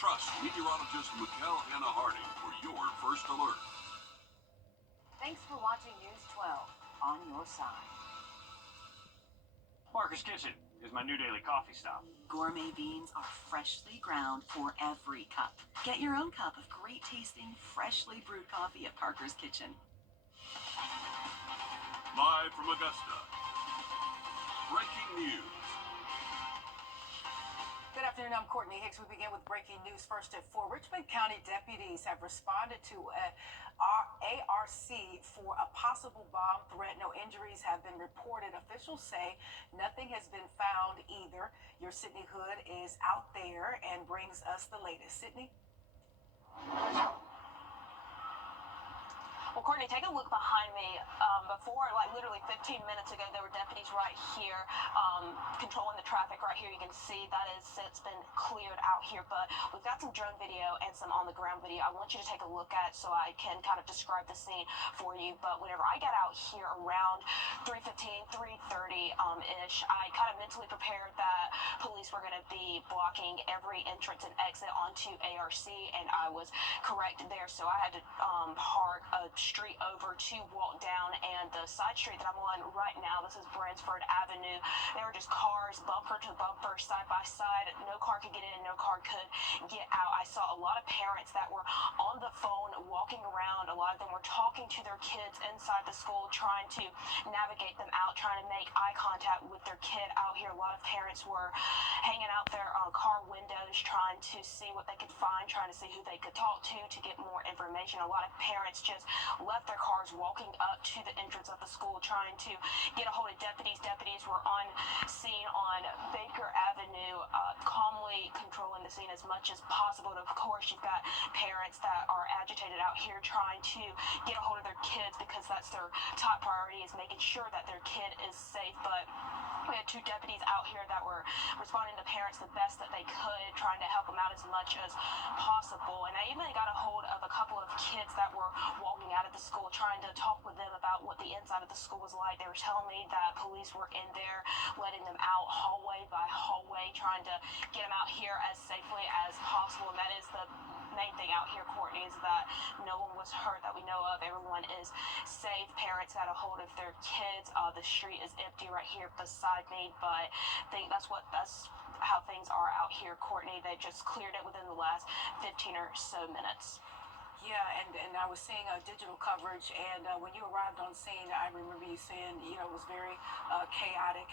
Trust meteorologist Mikkel Hannah Harding for your first alert. Thanks for watching News 12 on your side. Parker's Kitchen is my new daily coffee stop. Gourmet beans are freshly ground for every cup. Get your own cup of great tasting, freshly brewed coffee at Parker's Kitchen. Live from Augusta, breaking news. Good afternoon, I'm Courtney Hicks. We begin with breaking news first at 4. Richmond County deputies have responded to ARC for a possible bomb threat. No injuries have been reported. Officials say nothing has been found either. Your Sydney Hood is out there and brings us the latest. Sydney? Well, Courtney, take a look behind me. Before, literally 15 minutes ago, there were deputies right here controlling the traffic right here. You can see that it's been cleared out here, but we've got some drone video and some on-the-ground video I want you to take a look at so I can kind of describe the scene for you. But whenever I got out here around 3:15, 3:30-ish, I kind of mentally prepared that police were going to be blocking every entrance and exit onto ARC, and I was correct there. So I had to park a street over to walk down, and the side street that I'm on right now, this is Bransford Avenue. There were just cars bumper to bumper, side by side. No car could get in, no car could get out. I saw a lot of parents that were on the phone walking around. A lot of them were talking to their kids inside the school, trying to navigate them out, trying to make eye contact with their kid out here. A lot of parents were hanging out their car windows, trying to see what they could find, trying to see who they could talk to get more information. A lot of parents just left their cars, walking up to the entrance of the school, trying to get a hold of deputies. Deputies were on scene on Baker Avenue, calmly controlling the scene as much as possible. And of course, you've got parents that are agitated out here trying to get a hold of their kids because that's their top priority, is making sure that their kid is safe. But we had 2 deputies out here that were responding to parents the best that they could, trying to help them out as much as possible. And I even got a hold of a couple of kids that were walking out of the school, trying to talk with them about what the inside of the school was like. They were telling me that police were in there, letting them out hallway by hallway, trying to get them out here as safely as possible. And that is the main thing out here, Courtney, is that no one was hurt that we know of. Everyone is safe. Parents got a hold of their kids. The street is empty right here beside me, but I think that's how things are out here, Courtney. They just cleared it within the last 15 or so minutes. Yeah, and I was seeing digital coverage, and when you arrived on scene, I remember you saying, it was very chaotic,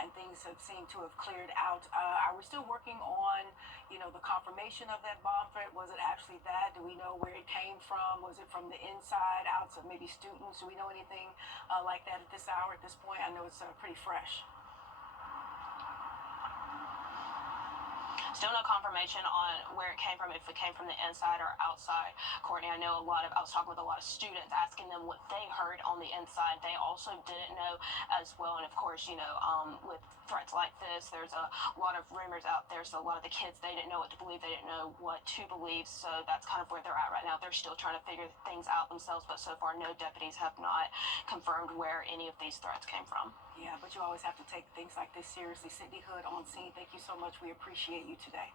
and things have seemed to have cleared out. Are we still working on, the confirmation of that bomb threat? Was it actually that? Do we know where it came from? Was it from the inside, out, so maybe students? Do we know anything like that at this hour, at this point? I know it's pretty fresh. Still no confirmation on where it came from, if it came from the inside or outside. Courtney, I was talking with a lot of students, asking them what they heard on the inside. They also didn't know as well. And of course, with threats like this, there's a lot of rumors out there. So a lot of the kids, they didn't know what to believe. They didn't know what to believe. So that's kind of where they're at right now. They're still trying to figure things out themselves. But so far, no deputies have not confirmed where any of these threats came from. Yeah, but you always have to take things like this seriously. Sydney Hood on scene, thank you so much. We appreciate you today.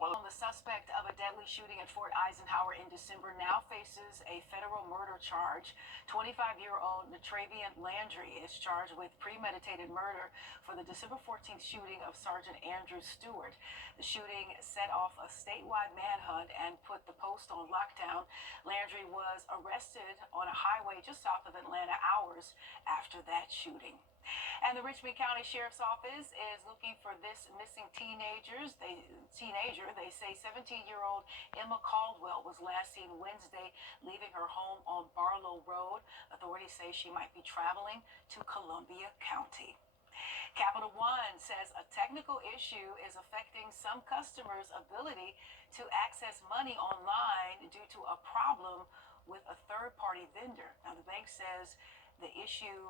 Well, the suspect of a deadly shooting at Fort Eisenhower in December now faces a federal murder charge. 25-year-old Natravian Landry is charged with premeditated murder for the December 14th shooting of Sergeant Andrew Stewart. The shooting set off a statewide manhunt and put the post on lockdown. Landry was arrested on a highway just south of Atlanta hours after that shooting. And the Richmond County Sheriff's Office is looking for this missing teenager. They say 17-year-old Emma Caldwell was last seen Wednesday leaving her home on Barlow Road. Authorities say she might be traveling to Columbia County. Capital One says a technical issue is affecting some customers' ability to access money online due to a problem with a third-party vendor. Now, the bank says the issue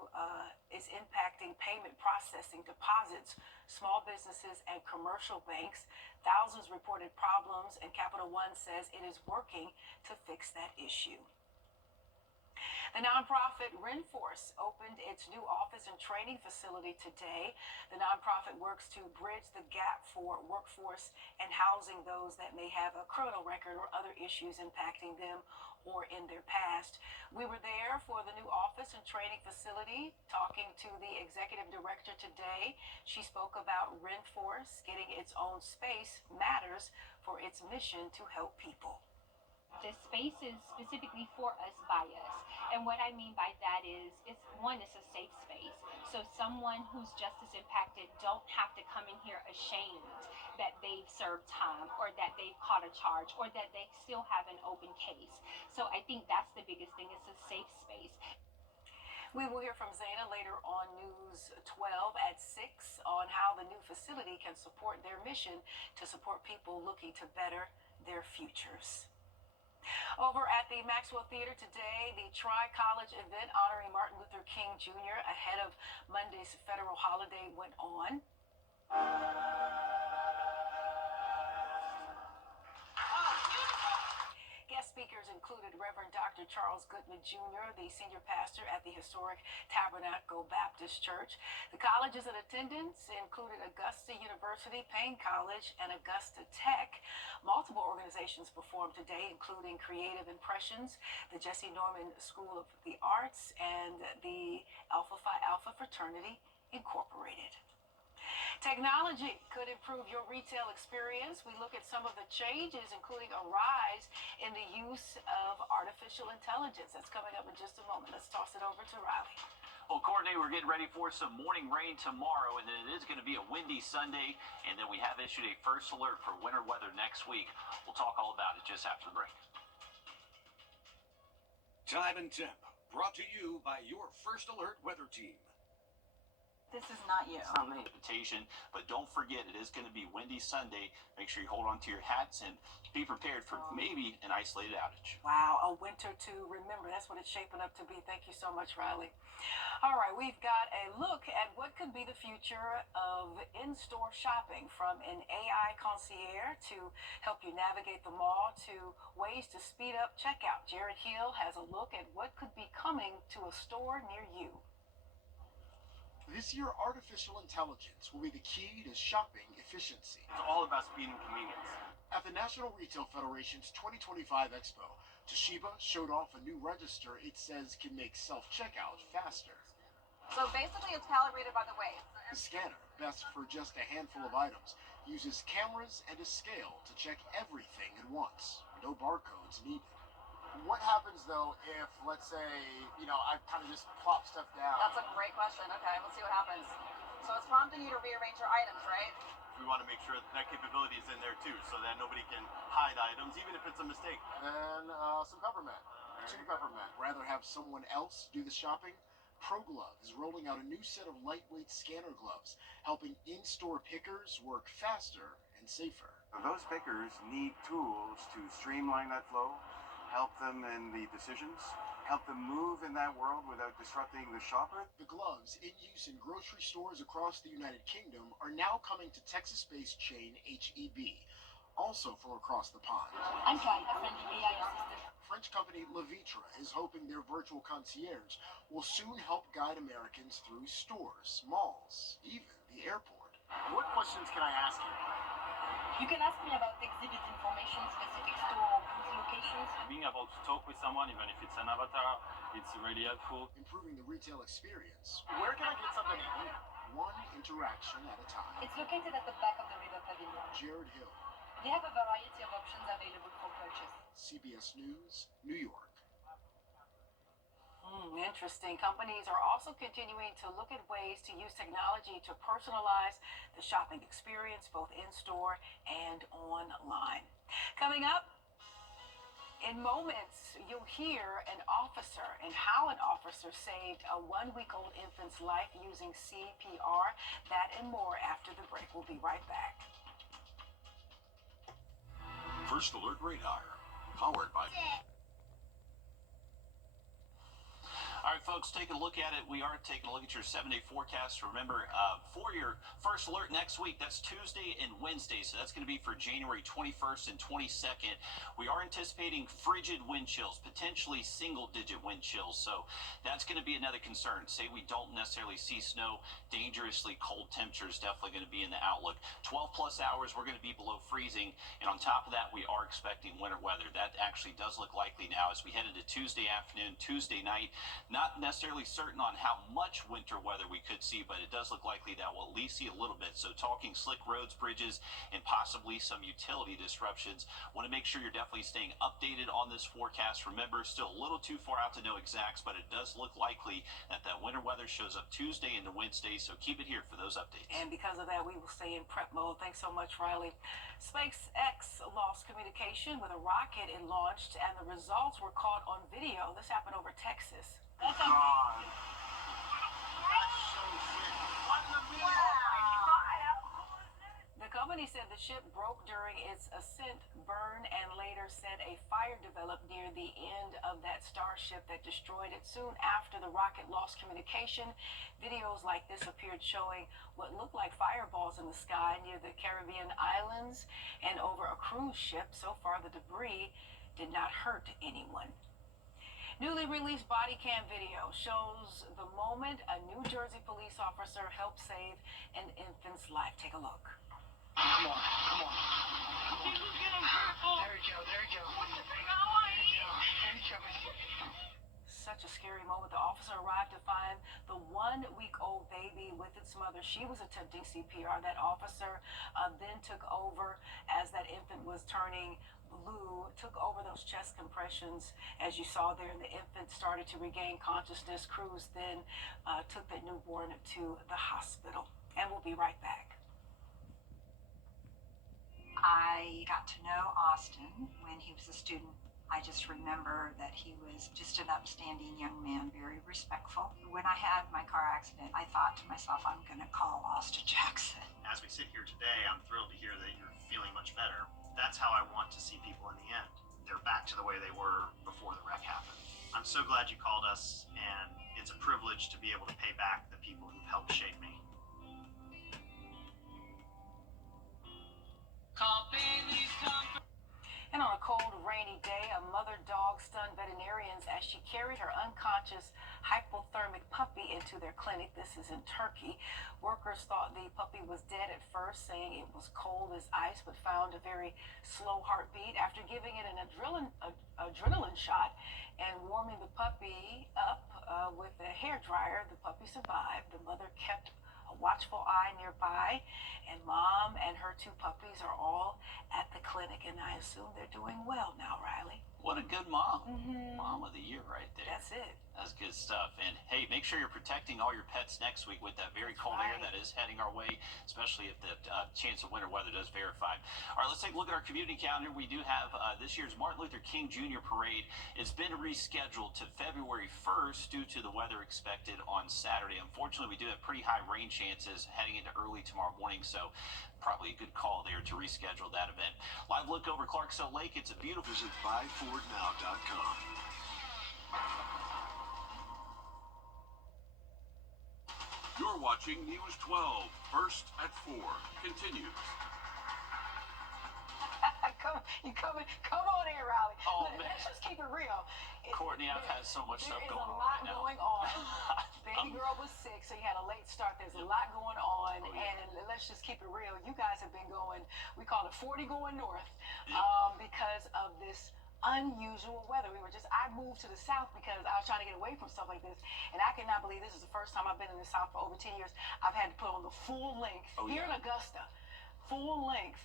is impacting payment processing, deposits, small businesses, and commercial banks. Thousands reported problems, and Capital One says it is working to fix that issue. The nonprofit Renforce opened its new office and training facility today. The nonprofit works to bridge the gap for workforce and housing those that may have a criminal record or other issues impacting them or in their past. We were there for the new office and training facility, talking to the executive director today. She spoke about Renforce getting its own space matters for its mission to help people. The space is specifically for us by us. And what I mean by that is, it's a safe space. So someone who's justice impacted don't have to come in here ashamed that they've served time or that they've caught a charge or that they still have an open case. So I think that's the biggest thing. It's a safe space. We will hear from Zaina later on News 12 at 6 on how the new facility can support their mission to support people looking to better their futures. Over at the Maxwell Theater today, the Tri-College event honoring Martin Luther King Jr. ahead of Monday's federal holiday went on. Guest speakers included Reverend Dr. Charles Goodman Jr., the senior pastor at the historic Tabernacle Baptist Church. The colleges in attendance included Augusta University, Payne College, and Augusta Tech. Multiple organizations performed today, including Creative Impressions, the Jesse Norman School of the Arts, and the Alpha Phi Alpha Fraternity Incorporated. Technology could improve your retail experience. We look at some of the changes, including a rise in the use of artificial intelligence. That's coming up in just a moment. Let's toss it over to Riley. Well, Courtney, we're getting ready for some morning rain tomorrow, and then it is going to be a windy Sunday, and then we have issued a first alert for winter weather next week. We'll talk all about it just after the break. Time and Temp, brought to you by your First Alert weather team. This is not you. It's not an invitation, but don't forget it is going to be windy Sunday. Make sure you hold on to your hats and be prepared for maybe an isolated outage. Wow, a winter to remember. That's what it's shaping up to be. Thank you so much, Riley. All right, we've got a look at what could be the future of in-store shopping, from an AI concierge to help you navigate the mall to ways to speed up checkout. Jared Hill has a look at what could be coming to a store near you. This year, artificial intelligence will be the key to shopping efficiency. It's all about speed and convenience. At the National Retail Federation's 2025 Expo, Toshiba showed off a new register it says can make self-checkout faster. So basically, it's calibrated by the weight. The scanner, best for just a handful of items, uses cameras and a scale to check everything at once. No barcodes needed. What happens though if, let's say, I kind of just plop stuff down? That's a great question. Okay, let's see what happens. So it's prompting you to rearrange your items, right? We want to make sure that capability is in there too, so that nobody can hide items, even if it's a mistake. And some peppermint. Two peppermint. Rather have someone else do the shopping? ProGlove is rolling out a new set of lightweight scanner gloves, helping in-store pickers work faster and safer. Those pickers need tools to streamline that flow, help them in the decisions, help them move in that world without disrupting the shopper. The gloves in use in grocery stores across the United Kingdom are now coming to Texas-based chain HEB, also from across the pond. I'm trying a French AI assistant. French company Levitra is hoping their virtual concierge will soon help guide Americans through stores, malls, even the airport. What questions can I ask you? You can ask me about exhibit information, specific store locations. Being able to talk with someone, even if it's an avatar, it's really helpful. Improving the retail experience. Where can I get something to eat? One interaction at a time. It's located at the back of the river pavilion. Jared Hill, They have a variety of options available for purchase. CBS News, New York. Interesting. Companies are also continuing to look at ways to use technology to personalize the shopping experience, both in-store and online. Coming up, in moments, you'll hear an officer and how an officer saved a 1-week-old infant's life using CPR. That and more after the break. We'll be right back. First Alert Radar, powered by... All right, folks, taking a look at it. We are taking a look at your 7-day forecast. Remember, for your first alert next week, that's Tuesday and Wednesday. So that's going to be for January 21st and 22nd. We are anticipating frigid wind chills, potentially single-digit wind chills. So that's going to be another concern. Say we don't necessarily see snow, dangerously cold temperatures definitely going to be in the outlook. 12-plus hours, we're going to be below freezing. And on top of that, we are expecting winter weather. That actually does look likely now as we head into Tuesday afternoon, Tuesday night. Not necessarily certain on how much winter weather we could see, but it does look likely that we'll at least see a little bit. So talking slick roads, bridges, and possibly some utility disruptions. Want to make sure you're definitely staying updated on this forecast. Remember, still a little too far out to know exacts, but it does look likely that that winter weather shows up Tuesday into Wednesday. So keep it here for those updates. And because of that, we will stay in prep mode. Thanks so much, Riley. SpaceX lost communication with a rocket it launched, and the results were caught on video. This happened over Texas. God. That's so sick. The company said the ship broke during its ascent burn and later said a fire developed near the end of that Starship that destroyed it soon after the rocket lost communication. Videos like this appeared showing what looked like fireballs in the sky near the Caribbean islands and over a cruise ship. So far, the debris did not hurt anyone. Newly released body cam video shows the moment a New Jersey police officer helped save an infant's life. Take a look. Come on. There you go. There you go. Such a scary moment. The officer arrived to find the 1-week-old baby with its mother. She was attempting CPR. That officer then took over as that infant was turning blue, took over those chest compressions, as you saw there. The infant started to regain consciousness. Crews then took that newborn to the hospital. And we'll be right back. I got to know Austin when he was a student. I just remember that he was just an upstanding young man, very respectful. When I had my car accident, I thought to myself, I'm going to call Austin Jackson. As we sit here today, I'm thrilled to hear that you're feeling much better. That's how I want to see people in the end. They're back to the way they were before the wreck happened. I'm so glad you called us, and it's a privilege to be able to pay back the people who've helped shape me. And on a cold, rainy day, a mother dog stunned veterinarians as she carried her unconscious hypothermic puppy into their clinic. This is in Turkey. Workers thought the puppy was dead at first, saying it was cold as ice, but found a very slow heartbeat. After giving it an adrenaline shot and warming the puppy up with a hairdryer, the puppy survived. The mother kept a watchful eye nearby, and Mom and her 2 puppies are all at the clinic, and I assume they're doing well now, Riley. What a good mom. Mom of the year right there. That's it. That's good stuff. And hey, make sure you're protecting all your pets next week with that very cold air that is heading our way, especially if the chance of winter weather does verify. All right, let's take a look at our community calendar. We do have this year's Martin Luther King Jr. Parade. It's been rescheduled to February 1st due to the weather expected on Saturday. Unfortunately, we do have pretty high rain chances heading into early tomorrow morning, so probably a good call there to reschedule that event. Live look over Clarksville Lake. It's a beautiful. Visit buyfordnow.com. You're watching News 12, first at 4. Continues. Come on in, Riley. Oh, man. Let's just keep it real. Courtney, I've had so much stuff going on There's right a now. lot going on. Baby girl was sick, so you had a late start. There's a lot going on, and let's just keep it real. You guys have been going, we call it 40 going north, because of this unusual weather. I moved to the South because I was trying to get away from stuff like this, and I cannot believe this is the first time I've been in the South for over 10 years. I've had to put on the full length here in Augusta, full length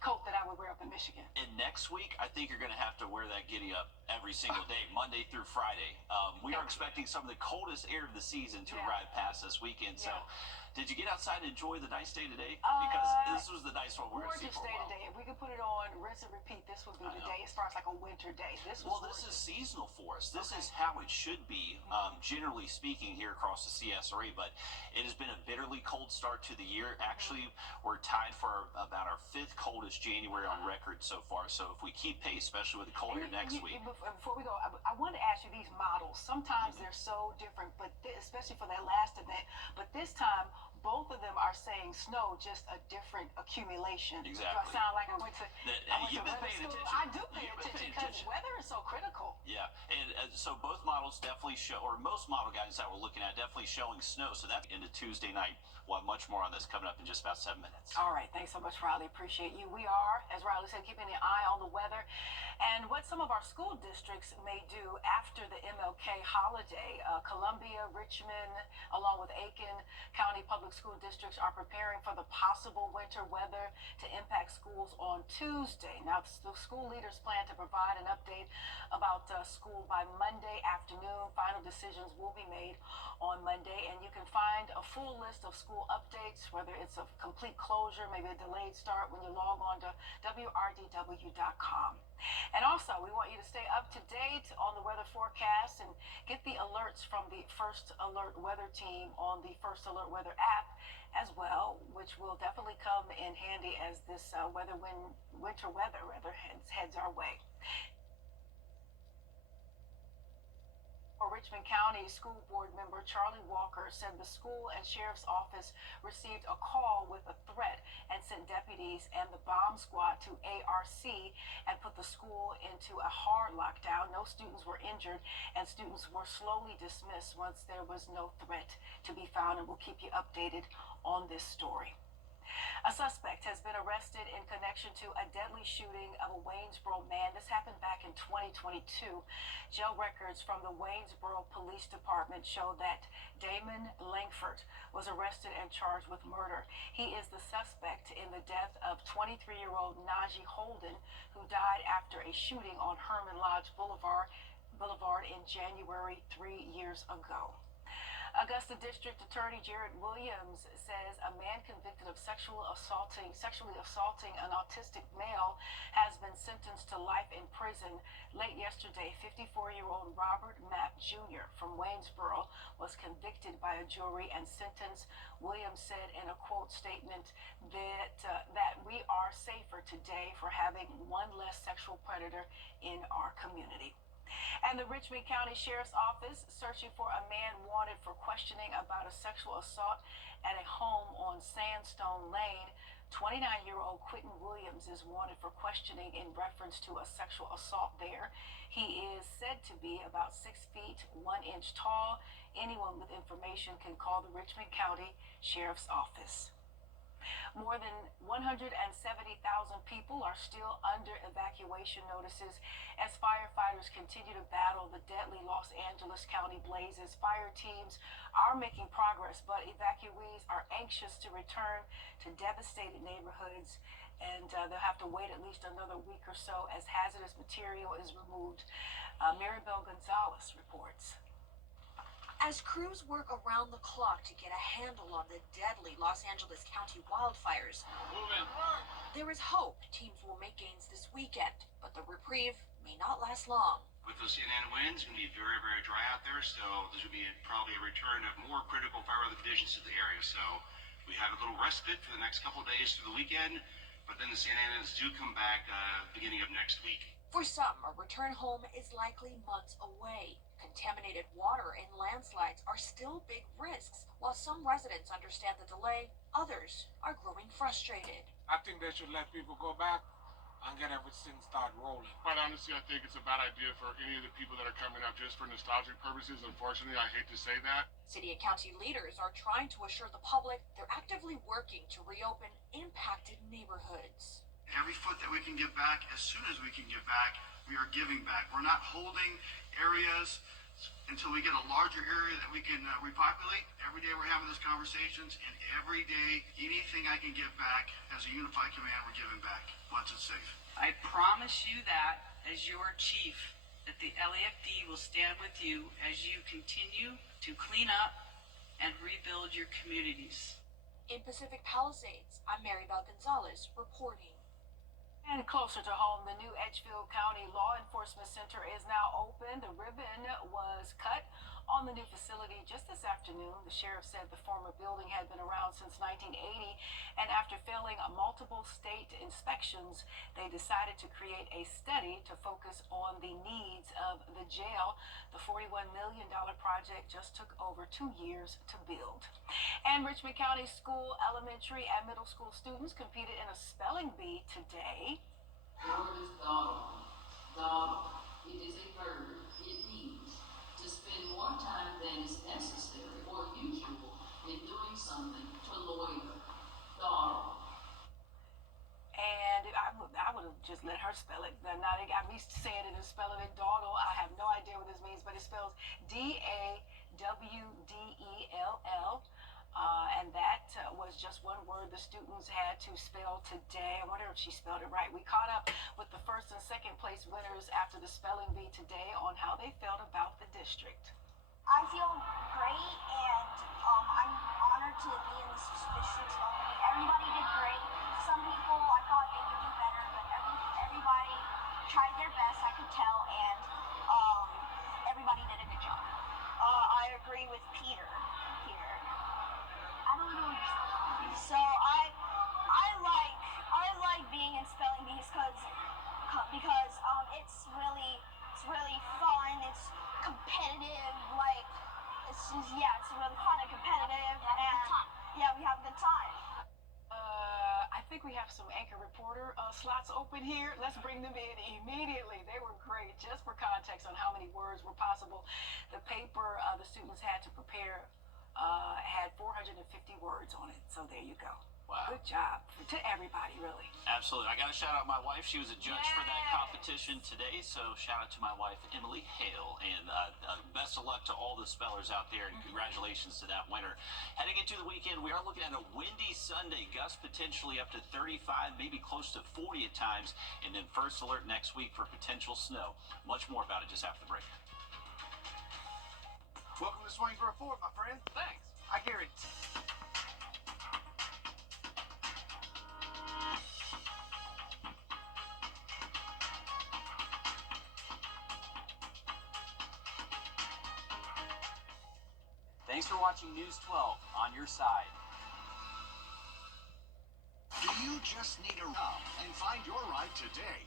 coat that I would wear up in Michigan. And next week, I think you're going to have to wear that giddy up every single day, Monday through Friday. We are expecting some of the coldest air of the season to arrive past this weekend. So Did you get outside and enjoy the nice day today? Uh, Because this was the nice one we're going to see Gorgeous for a day while. today. If we could put it on rinse and repeat, this would be I the know. day as far as like a winter day. This was Well, this is seasonal for us. This is how it should be, generally speaking, here across the CSRE. But it has been a bitterly cold start to the year. Actually, we're tied for about our 5th coldest January on record so far. So if we keep pace, especially with the cold here next week. Before we go, I wanted to ask you these models. Sometimes they're so different, but especially for that last event. But this time, both of them are saying snow, just a different accumulation. Exactly. Do I sound like I went to? You've been paying school? attention. I do pay You've been attention paying because attention. weather is so critical. Yeah, and so both models definitely show, or most model guidance that we're looking at definitely showing snow. So that's into Tuesday night. We'll have much more on this coming up in just about 7 minutes. All right, thanks so much, Riley. Appreciate you. We are, as Riley said, keeping an eye on the weather and what some of our school districts may do after the MLK holiday. Columbia, Richmond, along with Aiken County Public School Districts are preparing for the possible winter weather to impact schools on Tuesday. Now, the school leaders plan to provide an update about school by Monday afternoon. Final decisions will be made on Monday, and you can find a full list of school updates, whether it's a complete closure, maybe a delayed start, when you log on to wrdw.com. And also, we want you to stay up to date on the weather forecast and get the alerts from the First Alert Weather team on the First Alert Weather app as well, which will definitely come in handy as this winter weather heads our way. Richmond County School Board member Charlie Walker said the school and sheriff's office received a call with a threat and sent deputies and the bomb squad to ARC and put the school into a hard lockdown. No students were injured, and students were slowly dismissed once there was no threat to be found, and we'll keep you updated on this story. A suspect has been arrested in connection to a deadly shooting of a Waynesboro man. This happened back in 2022. Jail records from the Waynesboro Police Department show that Damon Langford was arrested and charged with murder. He is the suspect in the death of 23-year-old Najee Holden, who died after a shooting on Herman Lodge Boulevard in January 3 years ago. Augusta District Attorney Jared Williams says a man convicted of sexually assaulting an autistic male has been sentenced to life in prison. Late yesterday, 54-year-old Robert Mapp Jr. from Waynesboro was convicted by a jury and sentenced. Williams said in a quote statement that we are safer today for having one less sexual predator in our community. And the Richmond County Sheriff's Office searching for a man wanted for questioning about a sexual assault at a home on Sandstone Lane. 29-year-old Quentin Williams is wanted for questioning in reference to a sexual assault there. He is said to be about 6 feet, 1 inch tall. Anyone with information can call the Richmond County Sheriff's Office. More than 170,000 people are still under evacuation notices as firefighters continue to battle the deadly Los Angeles County blazes. Fire teams are making progress, but evacuees are anxious to return to devastated neighborhoods, and they'll have to wait at least another week or so as hazardous material is removed. Maribel Gonzalez reports. As crews work around the clock to get a handle on the deadly Los Angeles County wildfires, there is hope teams will make gains this weekend, but the reprieve may not last long. With the Santa Ana winds, it's going to be very, very dry out there, so there's going to be probably a return of more critical fire weather conditions to the area. So we have a little respite for the next couple of days through the weekend, but then the Santa Anas do come back beginning of next week. For some, a return home is likely months away. Contaminated water and landslides are still big risks. While some residents understand the delay, others are growing frustrated. I think they should let people go back and get everything start rolling. Quite honestly, I think it's a bad idea for any of the people that are coming out just for nostalgic purposes. Unfortunately, I hate to say that. City and county leaders are trying to assure the public they're actively working to reopen impacted neighborhoods. Every foot that we can give back, as soon as we can give back, we are giving back. We're not holding areas until we get a larger area that we can repopulate. Every day we're having these conversations, and every day, anything I can give back as a unified command, we're giving back once it's safe. I promise you that, as your chief, that the LAFD will stand with you as you continue to clean up and rebuild your communities. In Pacific Palisades, I'm Maribel Gonzalez reporting. And closer to home, the new Edgefield County Law Enforcement Center is now open. The ribbon was cut on the new facility just this afternoon. The sheriff said the former building had been around since 1980, and after failing multiple state inspections, they decided to create a study to focus on the needs of the jail. The $41 million project just took over 2 years to build. And Richmond County School elementary and middle school students competed in a spelling bee today. The word is dawdle. Dawdle. It is a verb. It means to spend more time than is necessary or usual in doing something, to loiter. Dawdle. And I would have just let her spell it. Now they got me saying it and spelling it dawdle. I have no idea what this means, but it spells D-A-W-D-E-L-L. And that was just one word the students had to spell today. I wonder if she spelled it right. We caught up with the first and second place winners after the spelling bee today on how they felt about the district. I feel great, and I'm honored to be in this district spelling bee. Everybody did great. Some people I thought they would do better, but everybody tried their best, I could tell, and everybody did a good job. I agree with Peter here. I don't know yourself. So I like being in spelling bees because it's really fun. It's competitive. Like it's really fun and competitive. We have a good time. I think we have some anchor reporter slots open here. Let's bring them in immediately. They were great. Just for context on how many words were possible, the paper the students had to prepare had 450 words on it. So there you go. Wow. Good job to everybody, really. Absolutely. I got to shout out my wife. She was a judge for that competition today. So shout out to my wife, Emily Hale. And best of luck to all the spellers out there. And congratulations to that winner. Heading into the weekend, we are looking at a windy Sunday. Gusts potentially up to 35, maybe close to 40 at times. And then first alert next week for potential snow. Much more about it just after the break. Welcome to Swainsboro Ford, my friend. Thanks. I guarantee. Thanks for watching News 12 on your side. Do you just need a ride and find your ride today?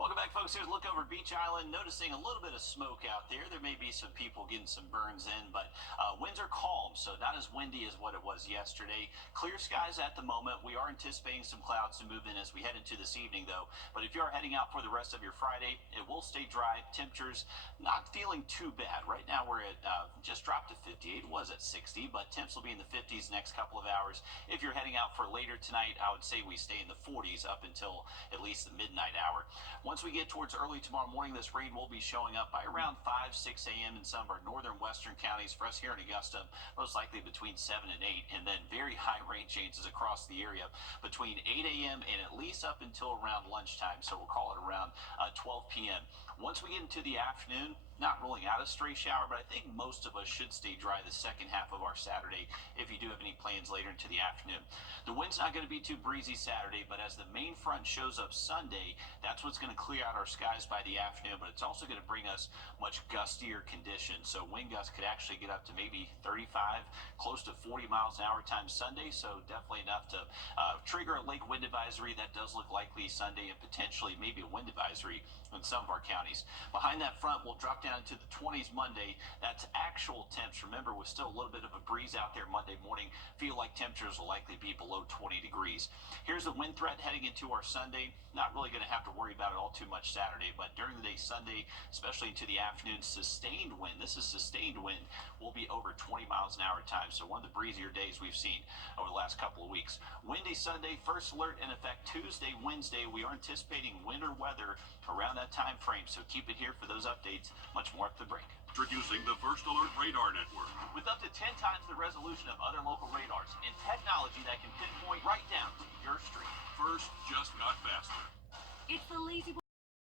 Welcome back, folks. Here's a look over Beach Island. Noticing a little bit of smoke out there. There may be some people getting some burns in, but winds are calm, so not as windy as what it was yesterday. Clear skies at the moment. We are anticipating some clouds to move in as we head into this evening, though. But if you are heading out for the rest of your Friday, it will stay dry. Temperatures not feeling too bad. Right now, we're at just dropped to 58. It was at 60, but temps will be in the 50s next couple of hours. If you're heading out for later tonight, I would say we stay in the 40s up until at least the midnight hour. Once we get towards early tomorrow morning, this rain will be showing up by around 5, 6 a.m. in some of our northern western counties. For us here in Augusta, most likely between 7 and 8, and then very high rain chances across the area between 8 a.m. and at least up until around lunchtime. So we'll call it around 12 p.m. Once we get into the afternoon, not ruling out a stray shower, but I think most of us should stay dry the second half of our Saturday if you do have any plans later into the afternoon. The wind's not going to be too breezy Saturday, but as the main front shows up Sunday, that's what's going to clear out our skies by the afternoon, but it's also going to bring us much gustier conditions. So wind gusts could actually get up to maybe 35, close to 40 miles an hour times Sunday, so definitely enough to trigger a lake wind advisory. That does look likely Sunday, and potentially maybe a wind advisory in some of our counties. Behind that front, we'll drop down into the 20s Monday. That's actual temps. Remember, with still a little bit of a breeze out there Monday morning, feel like temperatures will likely be below 20 degrees. Here's the wind threat heading into our Sunday. Not really going to have to worry about it all too much Saturday, but during the day Sunday, especially into the afternoon, sustained wind. This is sustained wind. Will be over 20 miles an hour at times. So one of the breezier days we've seen over the last couple of weeks. Windy Sunday, first alert in effect Tuesday, Wednesday. We are anticipating winter weather around that time frame. So keep it here for those updates. Much more at the break. Introducing the First Alert Radar Network. With up to 10 times the resolution of other local radars and technology that can pinpoint right down to your street. First just got faster. It's the lazy